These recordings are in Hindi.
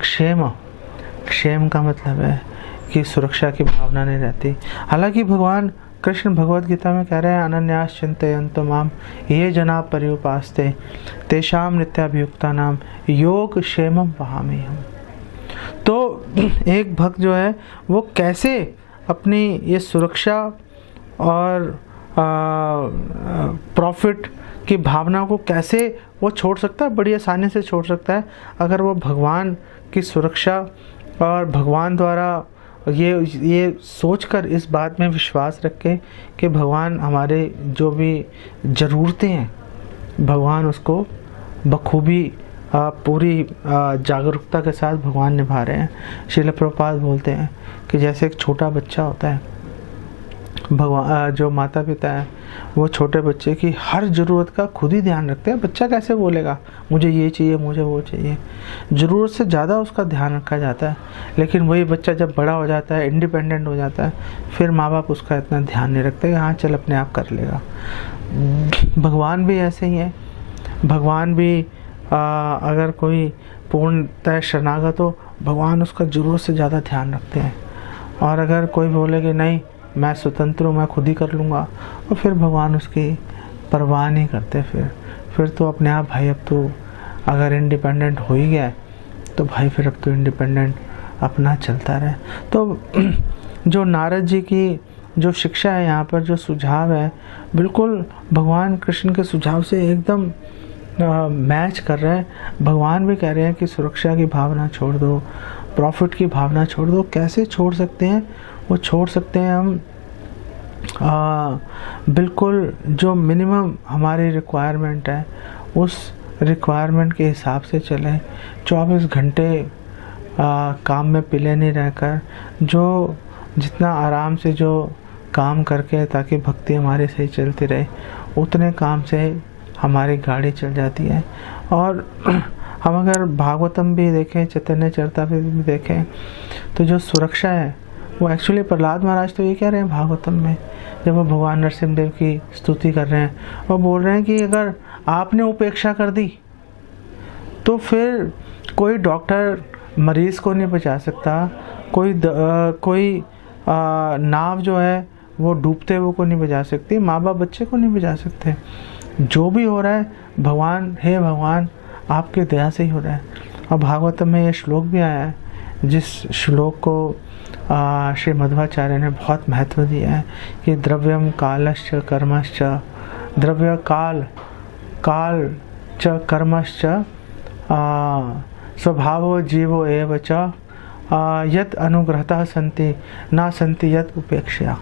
क्षेम, क्षेम का मतलब है कि सुरक्षा की भावना नहीं रहती। हालांकि भगवान कृष्ण भगवद गीता में कह रहे हैं अनन्यास चिंतयन्तो माम ये जना पर्युपास्ते तेषाम नित्याभियुक्ता नाम योग क्षेमम वहामि हम। तो एक भक्त जो है वो कैसे अपनी ये सुरक्षा और प्रॉफिट की भावना को कैसे वो छोड़ सकता है, बड़ी आसानी से छोड़ सकता है अगर वो भगवान की सुरक्षा और भगवान द्वारा ये सोचकर इस बात में विश्वास रखे कि भगवान हमारे जो भी ज़रूरतें हैं भगवान उसको बखूबी पूरी जागरूकता के साथ भगवान निभा रहे हैं। श्रील प्रभुपाद बोलते हैं कि जैसे एक छोटा बच्चा होता है, भगवान जो माता पिता हैं वो छोटे बच्चे की हर ज़रूरत का खुद ही ध्यान रखते हैं। बच्चा कैसे बोलेगा मुझे ये चाहिए मुझे वो चाहिए, ज़रूरत से ज़्यादा उसका ध्यान रखा जाता है। लेकिन वही बच्चा जब बड़ा हो जाता है, इंडिपेंडेंट हो जाता है, फिर माँ बाप उसका इतना ध्यान नहीं रखते कि हाँ चल अपने आप कर लेगा। भगवान भी ऐसे ही है। भगवान भी अगर कोई पूर्णतः शरणागत हो, भगवान उसका ज़रूरत से ज़्यादा ध्यान रखते हैं। और अगर कोई बोले कि नहीं मैं स्वतंत्र हूँ, मैं खुद ही कर लूँगा, और फिर भगवान उसकी परवाह नहीं करते। फिर तो अपने आप भाई अब तो अगर इंडिपेंडेंट हो ही गया तो भाई फिर अब तो इंडिपेंडेंट अपना चलता रहे। तो जो नारद जी की जो शिक्षा है यहाँ पर, जो सुझाव है, बिल्कुल भगवान कृष्ण के सुझाव से एकदम मैच कर रहे हैं। भगवान भी कह रहे हैं कि सुरक्षा की भावना छोड़ दो, प्रॉफिट की भावना छोड़ दो। कैसे छोड़ सकते हैं? वो छोड़ सकते हैं हम बिल्कुल जो मिनिमम हमारी रिक्वायरमेंट है उस रिक्वायरमेंट के हिसाब से चलें। 24 घंटे काम में पिले नहीं रहकर, जो जितना आराम से जो काम करके ताकि भक्ति हमारी सही चलती रहे, उतने काम से हमारी गाड़ी चल जाती है। और हम अगर भागवतम भी देखें, चैतन्य चरिता भी देखें, तो जो सुरक्षा है वो एक्चुअली प्रहलाद महाराज तो ये कह रहे हैं भागवतम में, जब वो भगवान नरसिंह देव की स्तुति कर रहे हैं, वो बोल रहे हैं कि अगर आपने उपेक्षा कर दी तो फिर कोई डॉक्टर मरीज़ को नहीं बचा सकता, कोई नाव जो है वो डूबते हुए को नहीं बचा सकती, माँ बाप बच्चे को नहीं बचा सकते। जो भी हो रहा है भगवान, हे भगवान आपके दया से ही हो रहा है। और भागवतम में ये श्लोक भी आया है, जिस श्लोक को श्री मध्वाचार्य ने बहुत महत्व दिया है कि द्रव्यम कालश्च कर्मश्च, द्रव्य काल च कर्मश्च स्वभावो जीवो एव च यत् अनुग्रहतः सन्ति ना सन्ति यत् उपेक्षया।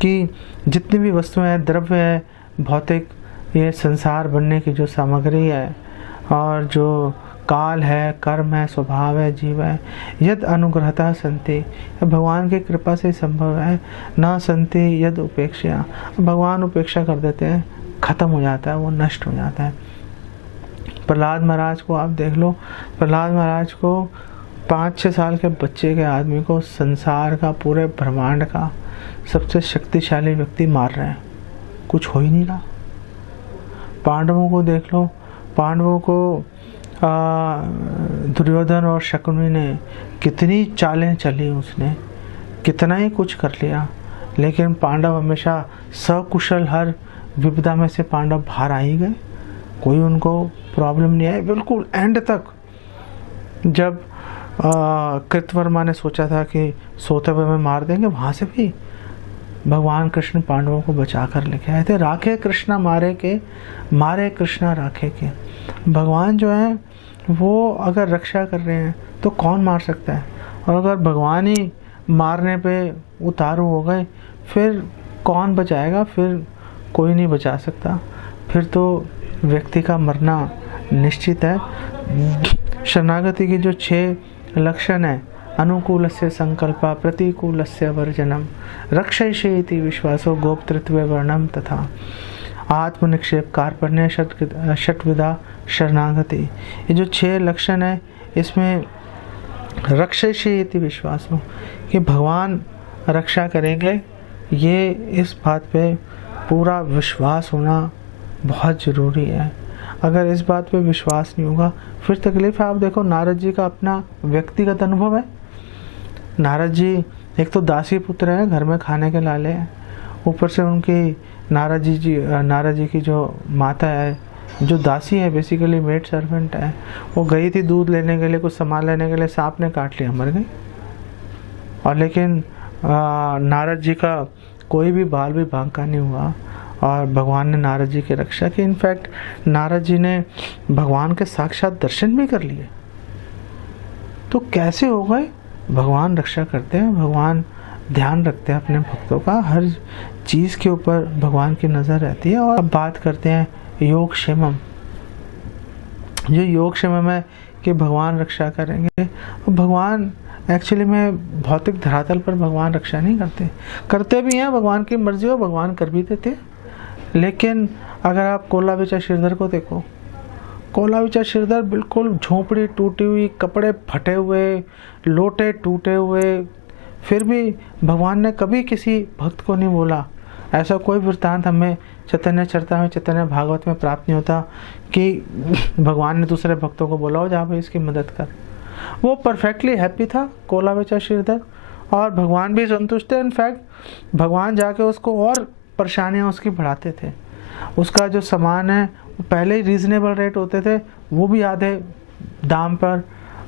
कि जितनी भी वस्तुएं हैं, द्रव्य है, भौतिक ये संसार बनने की जो सामग्री है, और जो काल है, कर्म है, स्वभाव है, जीव है, यद अनुग्रहतः संति भगवान की कृपा से संभव है, ना संति यद उपेक्षा भगवान उपेक्षा कर देते हैं, खत्म हो जाता है, वो नष्ट हो जाता है। प्रहलाद महाराज को आप देख लो, प्रहलाद महाराज को 5-6 साल के बच्चे के आदमी को संसार का, पूरे ब्रह्मांड का सबसे शक्तिशाली व्यक्ति मार रहे हैं, कुछ हो ही नहीं रहा। पांडवों को देख लो, पांडवों को दुर्योधन और शकुनी ने कितनी चालें चली, उसने कितना ही कुछ कर लिया, लेकिन पांडव हमेशा सकुशल, हर विपदा में से पांडव बाहर आ ही गए, कोई उनको प्रॉब्लम नहीं आई। बिल्कुल एंड तक जब कृतवर्मा ने सोचा था कि सोते हुए में मार देंगे, वहाँ से भी भगवान कृष्ण पांडवों को बचा कर लेके आए थे। राखे कृष्णा मारे के, मारे कृष्णा राखे के। भगवान जो है वो अगर रक्षा कर रहे हैं तो कौन मार सकता है, और अगर भगवान ही मारने पे उतारू हो गए फिर कौन बचाएगा? फिर कोई नहीं बचा सकता, फिर तो व्यक्ति का मरना निश्चित है। शरणागति की जो 6 लक्षण है, अनुकूलस्य संकल्पा, प्रतिकूलस्य वर्जनम, रक्षयिष्यति विश्वासो, गोप्तृत्वे वर्णम तथा आत्मनिक्षेप, कार्पण्य, षट्विधा शरणागति। ये जो 6 लक्षण है, इसमें रक्षयिष्यति विश्वासो कि भगवान रक्षा करेंगे, ये इस बात पे पूरा विश्वास होना बहुत ज़रूरी है। अगर इस बात पे विश्वास नहीं होगा फिर तकलीफ है। आप देखो नारद जी का अपना व्यक्तिगत अनुभव है। नारद जी एक तो दासी पुत्र हैं, घर में खाने के लाले हैं, ऊपर से उनकी नारद जी की जो माता है, जो दासी है, बेसिकली मेड सर्वेंट है, वो गई थी दूध लेने के लिए, कुछ सामान लेने के लिए, सांप ने काट लिया, मर गई। और लेकिन नारद जी का कोई भी बाल भी बांका नहीं हुआ और भगवान ने नारद जी की रक्षा की। इनफैक्ट नारद जी ने भगवान के साक्षात दर्शन भी कर लिए। तो कैसे हो गए? भगवान रक्षा करते हैं, भगवान ध्यान रखते हैं अपने भक्तों का, हर चीज़ के ऊपर भगवान की नज़र रहती है। और अब बात करते हैं योगक्षेमम। जो योगक्षेमम है कि भगवान रक्षा करेंगे, भगवान एक्चुअली में भौतिक धरातल पर भगवान रक्षा नहीं करते भी हैं, भगवान की मर्जी हो भगवान कर भी देते। लेकिन अगर आप कोला विचा श्रीधर को देखो, कोला विचा श्रीधर बिल्कुल झोंपड़ी टूटी हुई, कपड़े फटे हुए, लोटे टूटे हुए, फिर भी भगवान ने कभी किसी भक्त को नहीं बोला। ऐसा कोई वृत्तांत हमें चैतन्य चरिता में, चैतन्य भागवत में प्राप्त नहीं होता कि भगवान ने दूसरे भक्तों को बोला हो जा भाई इसकी मदद कर। वो परफेक्टली हैप्पी था कोला विचा श्रीधर, और भगवान भी संतुष्ट थे। इनफैक्ट भगवान जाके उसको और परेशानियाँ उसकी बढ़ाते थे। उसका जो सामान है वो पहले ही रीजनेबल रेट होते थे, वो भी आधे दाम पर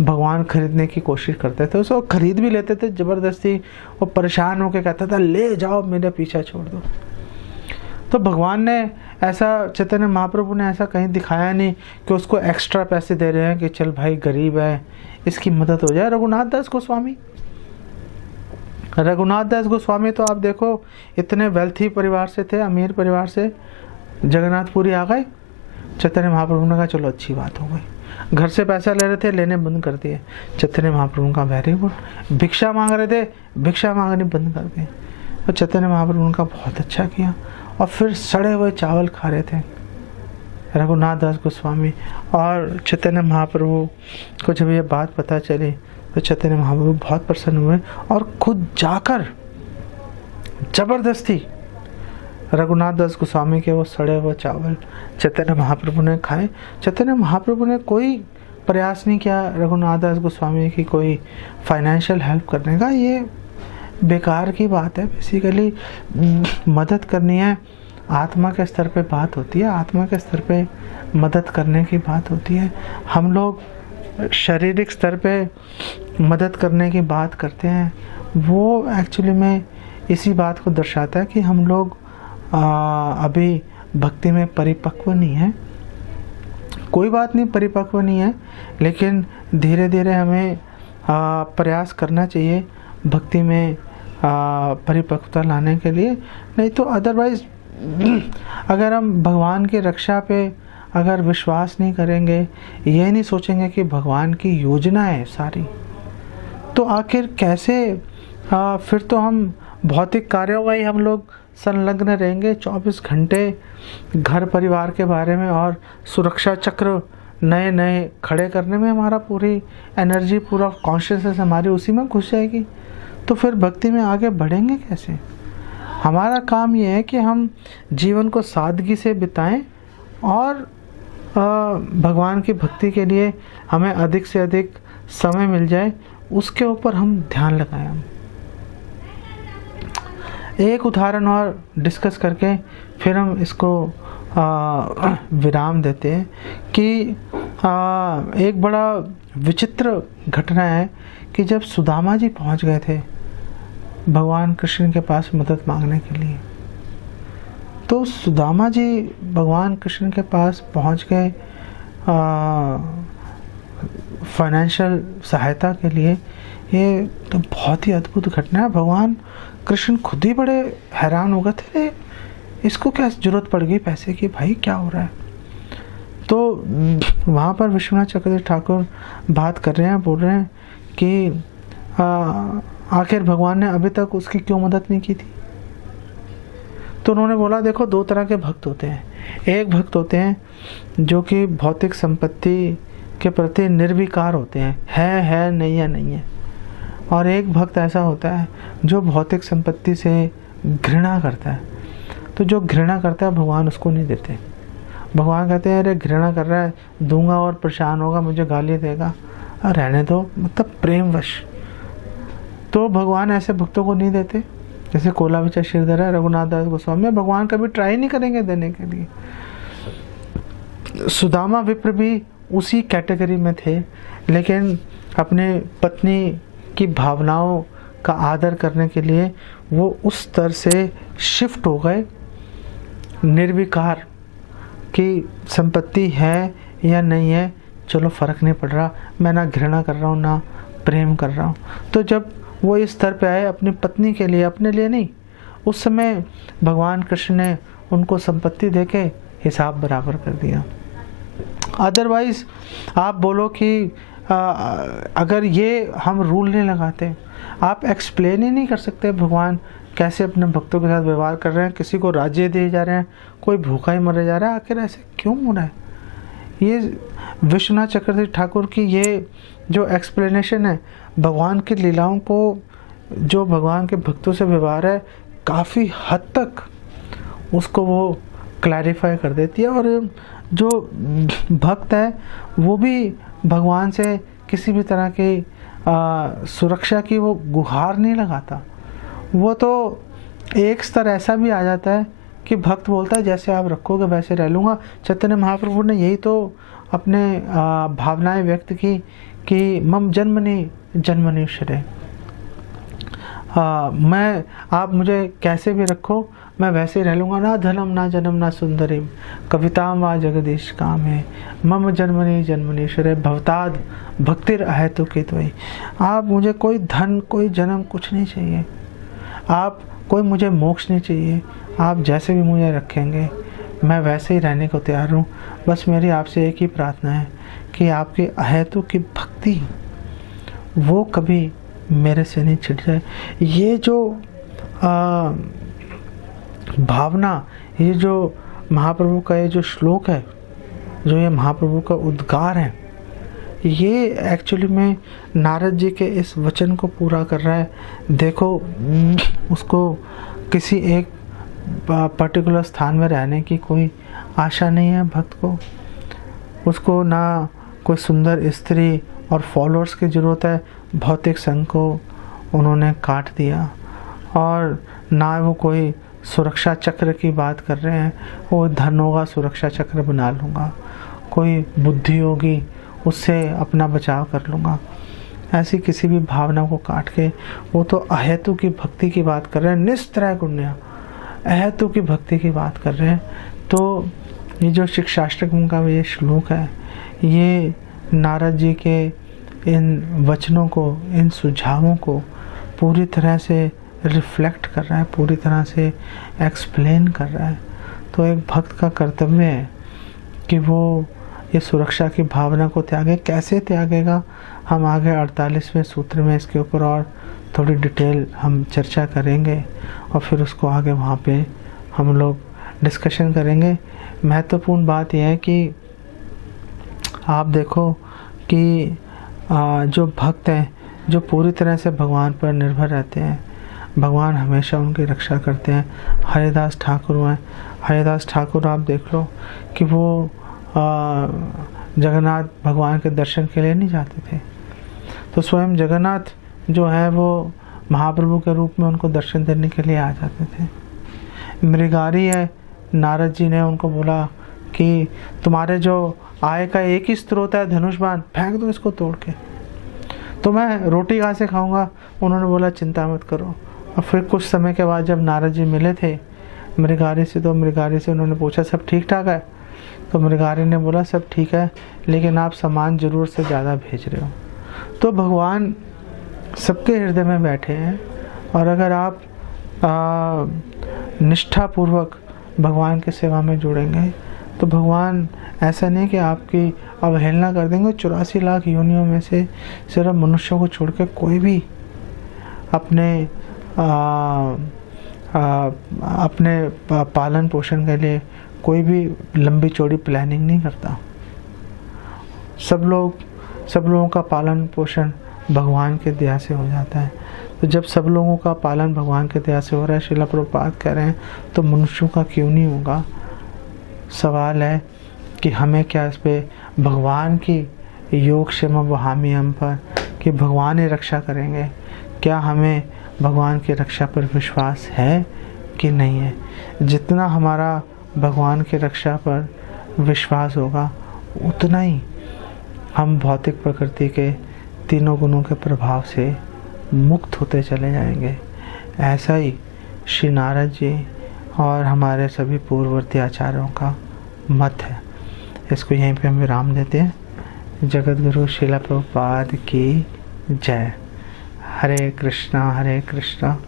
भगवान खरीदने की कोशिश करते थे, उसको खरीद भी लेते थे ज़बरदस्ती। वो परेशान होकर कहता था ले जाओ मेरा पीछा छोड़ दो। तो भगवान ने ऐसा, चैतन्य महाप्रभु ने ऐसा कहीं दिखाया नहीं कि उसको एक्स्ट्रा पैसे दे रहे हैं कि चल भाई गरीब है इसकी मदद हो जाए। रघुनाथ दास गोस्वामी तो आप देखो इतने वेल्थी परिवार से थे, अमीर परिवार से, जगन्नाथपुरी आ गए। चैतन्य महाप्रभु ने कहा चलो अच्छी बात हो गई। घर से पैसा ले रहे थे, लेने बंद कर दिए। चैतन्य महाप्रभु का वेरी गुड। भिक्षा मांग रहे थे, भिक्षा मांगने बंद कर दिए। तो चैतन्य महाप्रभु का बहुत अच्छा किया। और फिर सड़े हुए चावल खा रहे थे रघुनाथ दास गोस्वामी। और चैतन्य महाप्रभु को जब ये बात पता चली तो चैतन्य महाप्रभु बहुत प्रसन्न हुए और खुद जाकर जबरदस्ती रघुनाथ दास गोस्वामी के वो सड़े हुए चावल चैतन्य महाप्रभु ने खाए। चैतन्य महाप्रभु ने कोई प्रयास नहीं किया रघुनाथ दास गोस्वामी की कोई फाइनेंशियल हेल्प करने का। ये बेकार की बात है। बेसिकली मदद करनी है, आत्मा के स्तर पे बात होती है, आत्मा के स्तर पे मदद करने की बात होती है। हम लोग शारीरिक स्तर पे मदद करने की बात करते हैं, वो एक्चुअली में इसी बात को दर्शाता है कि हम लोग अभी भक्ति में परिपक्व नहीं है। कोई बात नहीं, परिपक्व नहीं है, लेकिन धीरे धीरे हमें प्रयास करना चाहिए भक्ति में परिपक्वता लाने के लिए। नहीं तो अदरवाइज अगर हम भगवान की रक्षा पे अगर विश्वास नहीं करेंगे, ये नहीं सोचेंगे कि भगवान की योजना है सारी, तो आखिर कैसे फिर तो हम भौतिक कार्यों में ही हम लोग संलग्न रहेंगे 24 घंटे घर परिवार के बारे में, और सुरक्षा चक्र नए नए खड़े करने में हमारा पूरी एनर्जी, पूरा कॉन्शियसनेस हमारी उसी में घुस जाएगी। तो फिर भक्ति में आगे बढ़ेंगे कैसे? हमारा काम ये है कि हम जीवन को सादगी से बिताएं और भगवान की भक्ति के लिए हमें अधिक से अधिक समय मिल जाए, उसके ऊपर हम ध्यान लगाएं। हम एक उदाहरण और डिस्कस करके फिर हम इसको विराम देते हैं कि एक बड़ा विचित्र घटना है कि जब सुदामा जी पहुंच गए थे भगवान कृष्ण के पास मदद मांगने के लिए, तो सुदामा जी भगवान कृष्ण के पास पहुंच गए फाइनेंशियल सहायता के लिए। ये तो बहुत ही अद्भुत घटना है। भगवान कृष्ण खुद ही बड़े हैरान हो गए थे, इसको क्या जरूरत पड़ गई पैसे की, भाई क्या हो रहा है। तो वहाँ पर विश्वनाथ चक्रवर्ती ठाकुर बात कर रहे हैं, बोल रहे हैं कि आखिर भगवान ने अभी तक उसकी क्यों मदद नहीं की थी। तो उन्होंने बोला देखो, दो तरह के भक्त होते हैं। एक भक्त होते हैं जो कि भौतिक संपत्ति के प्रति निर्विकार होते हैं, है नहीं है नहीं है। और एक भक्त ऐसा होता है जो भौतिक संपत्ति से घृणा करता है। तो जो घृणा करता है भगवान उसको नहीं देते, भगवान कहते हैं अरे घृणा कर रहा है, दूंगा और परेशान होगा, मुझे गाली देगा, रहने दो, मतलब प्रेमवश। तो भगवान ऐसे भक्तों को नहीं देते। जैसे कोला विचार श्रीधर है, रघुनाथ दास गोस्वामी, भगवान कभी ट्राई नहीं करेंगे देने के लिए। सुदामा विप्र भी उसी कैटेगरी में थे, लेकिन अपने पत्नी की भावनाओं का आदर करने के लिए वो उस स्तर से शिफ्ट हो गए, निर्विकार कि संपत्ति है या नहीं है, चलो फ़र्क नहीं पड़ रहा, मैं ना घृणा कर रहा हूँ ना प्रेम कर रहा हूँ। तो जब वो इस स्तर पे आए अपनी पत्नी के लिए, अपने लिए नहीं, उस समय भगवान कृष्ण ने उनको संपत्ति देके हिसाब बराबर कर दिया। अदरवाइज आप बोलो कि अगर ये हम रूल नहीं लगाते, आप एक्सप्लेन ही नहीं कर सकते भगवान कैसे अपने भक्तों के साथ व्यवहार कर रहे हैं। किसी को राज्य दिए जा रहे हैं, कोई भूखा ही मरे जा रहा है, आखिर ऐसे क्यों हो रहा है? ये विश्वनाथ चक्रवर्ती ठाकुर की ये जो एक्सप्लेनेशन है भगवान की लीलाओं को, जो भगवान के भक्तों से व्यवहार है, काफ़ी हद तक उसको वो क्लैरिफाई कर देती है। और जो भक्त है वो भी भगवान से किसी भी तरह की सुरक्षा की वो गुहार नहीं लगाता। वो तो एक स्तर ऐसा भी आ जाता है कि भक्त बोलता है जैसे आप रखोगे वैसे रह लूँगा। चैतन्य महाप्रभु ने यही तो अपने भावनाएं व्यक्त की कि मम जन्मनि जन्मनि शरे, मैं, आप मुझे कैसे भी रखो मैं वैसे ही रह लूँगा, ना धनम ना जन्म ना सुंदरी कविताम वा जगदीश काम है, मम जन्मनि जन्मनि शरे भवताद भक्तिर अहेतु की त्वयि। आप मुझे कोई धन कोई जन्म कुछ नहीं चाहिए, आप कोई मुझे मोक्ष नहीं चाहिए, आप जैसे भी मुझे रखेंगे मैं वैसे ही रहने को तैयार हूँ। बस मेरी आपसे एक ही प्रार्थना है कि आपकी अहेतु की भक्ति वो कभी मेरे से नहीं छिड़ जाए। ये जो भावना, ये जो महाप्रभु का ये जो श्लोक है, जो ये महाप्रभु का उद्गार है, ये एक्चुअली में नारद जी के इस वचन को पूरा कर रहा है। देखो उसको किसी एक पर्टिकुलर स्थान में रहने की कोई आशा नहीं है भक्त को, उसको ना कोई सुंदर स्त्री और फॉलोअर्स की ज़रूरत है, भौतिक संग को उन्होंने काट दिया। और ना वो कोई सुरक्षा चक्र की बात कर रहे हैं, वो धन होगा सुरक्षा चक्र बना लूँगा, कोई बुद्धि होगी उससे अपना बचाव कर लूँगा, ऐसी किसी भी भावना को काट के वो तो अहेतु की भक्ति की बात कर रहे हैं, निस्त्रय गुण्य अहेतु की भक्ति की बात कर रहे हैं। तो ये जो शिक्षाष्टकम का ये श्लोक है, ये नारद जी के इन वचनों को, इन सुझावों को पूरी तरह से रिफ्लेक्ट कर रहा है, पूरी तरह से एक्सप्लेन कर रहा है। तो एक भक्त का कर्तव्य है कि वो ये सुरक्षा की भावना को त्यागे। कैसे त्यागेगा, हम आगे 48वें सूत्र में इसके ऊपर और थोड़ी डिटेल हम चर्चा करेंगे और फिर उसको आगे वहाँ पे हम लोग डिस्कशन करेंगे। महत्वपूर्ण बात यह है कि आप देखो कि जो भक्त हैं, जो पूरी तरह से भगवान पर निर्भर रहते हैं, भगवान हमेशा उनकी रक्षा करते हैं। हरिदास ठाकुर हैं, हरिदास ठाकुर आप देख लो कि वो जगन्नाथ भगवान के दर्शन के लिए नहीं जाते थे, तो स्वयं जगन्नाथ जो है वो महाप्रभु के रूप में उनको दर्शन देने के लिए आ जाते थे। मृगारी है, नारद जी ने उनको बोला कि तुम्हारे जो आय का एक ही स्रोत है धनुष बाण, फेंक दो इसको तोड़ के, तो मैं रोटी कहाँ से खाऊंगा। उन्होंने बोला चिंता मत करो। और फिर कुछ समय के बाद जब नारद जी मिले थे मृगारी से, तो मृगारी से उन्होंने पूछा सब ठीक ठाक है, तो मृगारी ने बोला सब ठीक है, लेकिन आप सामान ज़रूरत से ज़्यादा भेज रहे हो। तो भगवान सबके हृदय में बैठे हैं, और अगर आप निष्ठापूर्वक भगवान की सेवा में जुड़ेंगे तो भगवान ऐसा नहीं कि आपकी अवहेलना कर देंगे। 84 लाख योनियों में से सिर्फ मनुष्यों को छोड़ के कोई भी अपने पालन पोषण के लिए कोई भी लंबी चौड़ी प्लानिंग नहीं करता। सब लोगों का पालन पोषण भगवान के दया से हो जाता है। तो जब सब लोगों का पालन भगवान के दया से हो रहा है, श्रील प्रभुपाद कह रहे हैं, तो मनुष्यों का क्यों नहीं होगा। सवाल है कि हमें क्या इस पे भगवान की योग क्षेम वहामी हम पर कि भगवान ही रक्षा करेंगे, क्या हमें भगवान की रक्षा पर विश्वास है कि नहीं है। जितना हमारा भगवान की रक्षा पर विश्वास होगा उतना ही हम भौतिक प्रकृति के तीनों गुणों के प्रभाव से मुक्त होते चले जाएंगे। ऐसा ही श्री नारद जी और हमारे सभी पूर्ववर्ती आचार्यों का मत है। इसको यहीं पे हम विराम देते हैं। जगत गुरु श्रील प्रभुपाद की जय। हरे कृष्णा कृष्णा